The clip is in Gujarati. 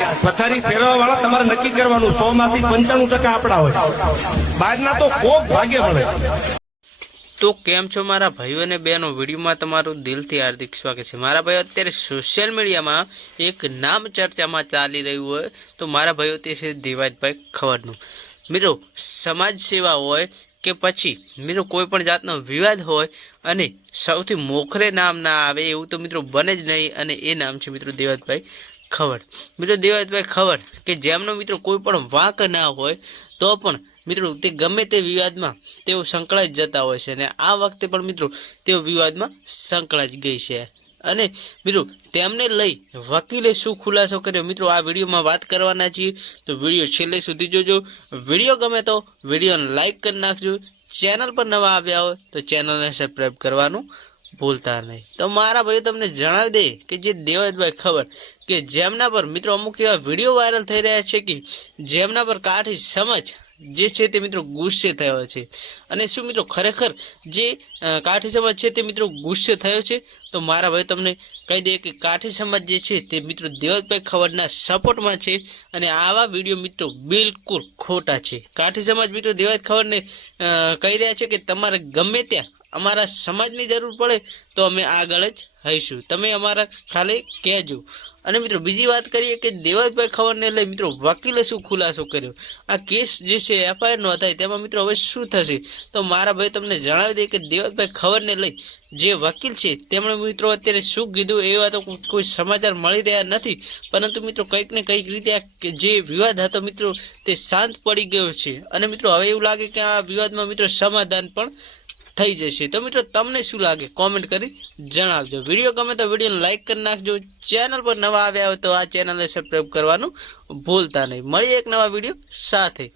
પથારી ફેરવા વાળા તમારે નક્કી કરવાનું. સો માંથી પંચાણું ટકા આપણા હોય. બહારના તો કોક ભાગ્ય મળે. તો કેમ છો મારા ભાઈઓ અને બહેનો? વિડીયોમાં તમારું દિલથી હાર્દિક સ્વાગત છે. મારા ભાઈઓ, અત્યારે સોશિયલ મીડિયામાં એક નામ ચર્ચામાં ચાલી રહ્યું હોય તો મારા ભાઈઓ તે છે દેવાજભાઈ ખવડનું. મિત્રો, સમાજ સેવા હોય કે પછી મિત્રો કોઈ પણ જાતનો વિવાદ હોય અને સૌથી મોખરે નામ ના આવે એવું તો મિત્રો બને જ નહીં અને એ નામ છે મિત્રો દેવાજભાઈ ખવડ મિત્રો દેવાજભાઈ ખવડ કે જેમનો મિત્રો કોઈ પણ વાંક ના હોય, તો પણ મિત્રો તે ગમે તે વિવાદમાં તેઓ સંકળાઈ જતા હોય છે અને આ વખતે પણ મિત્રો તેઓ વિવાદમાં સંકળાઈ ગઈ છે. અને મિત્રો તેમને લઈ વકીલે શું ખુલાસો કર્યો? મિત્રો આ વિડીયોમાં વાત કરવાના છીએ. તો વીડિયો છેલ્લે સુધી જોજો. વીડિયો ગમે તો વિડીયોને લાઈક કરી નાખજો. ચેનલ પર નવા આવ્યા હોય તો ચેનલને સબસ્ક્રાઈબ કરવાનું ભૂલતા નહીં. તો મારા ભાઈઓ તમને જણાવી દે કે જે દેવતભાઈ ખબર કે જેમના પર મિત્રો અમુક એવા વીડિયો વાયરલ થઈ રહ્યા છે કે જેમના પર કાઠી સમજ જે છે તે મિત્રો ગુસ્સે થયો છે. અને શું મિત્રો ખરેખર જે કાઠી સમાજ છે તે મિત્રો ગુસ્સે થયો છે? તો મારા ભાઈ તમને કહી દે કે કાઠી સમાજ જે છે તે મિત્રો દેવતભાઈ ખબરના સપોર્ટમાં છે અને આવા વીડિયો મિત્રો બિલકુલ ખોટા છે. કાઠી સમાજ મિત્રો દેવત ખબરને કહી રહ્યા છે કે તમારે ગમે ત્યાં અમારા સમાજની જરૂર પડે તો અમે આગળ જ હઈશું. તમે અમારા ખાલી કહેજો. અને મિત્રો, બીજી વાત કરીએ કે દેવતભાઈ ખબરને લઈ મિત્રો વકીલે શું ખુલાસો કર્યો? આ કેસ જે છે એફઆઈઆર નોંધાય તેમાં મિત્રો હવે શું થશે? તો મારા ભાઈ તમને જણાવી દે કે દેવતભાઈ ખબરને લઈ જે વકીલ છે, તેમણે મિત્રો અત્યારે શું કીધું એવા તો કોઈ સમાચાર મળી રહ્યા નથી. પરંતુ મિત્રો કંઈક ને કંઈક રીતે આ જે વિવાદ હતો મિત્રો તે શાંત પડી ગયો છે. અને મિત્રો હવે એવું લાગે કે આ વિવાદમાં મિત્રો સમાધાન પણ થઈ જશે. તો મિત્રો, તમને શું લાગે? કોમેન્ટ કરી જણાવજો. વીડિયો ગમે તો વિડીયોને લાઈક કરી નાખજો. ચેનલ પર નવા આવ્યા હોય તો આ ચેનલને સબસ્ક્રાઈબ કરવાનું ભૂલતા નહીં. મળીએ એક નવા વીડિયો સાથે.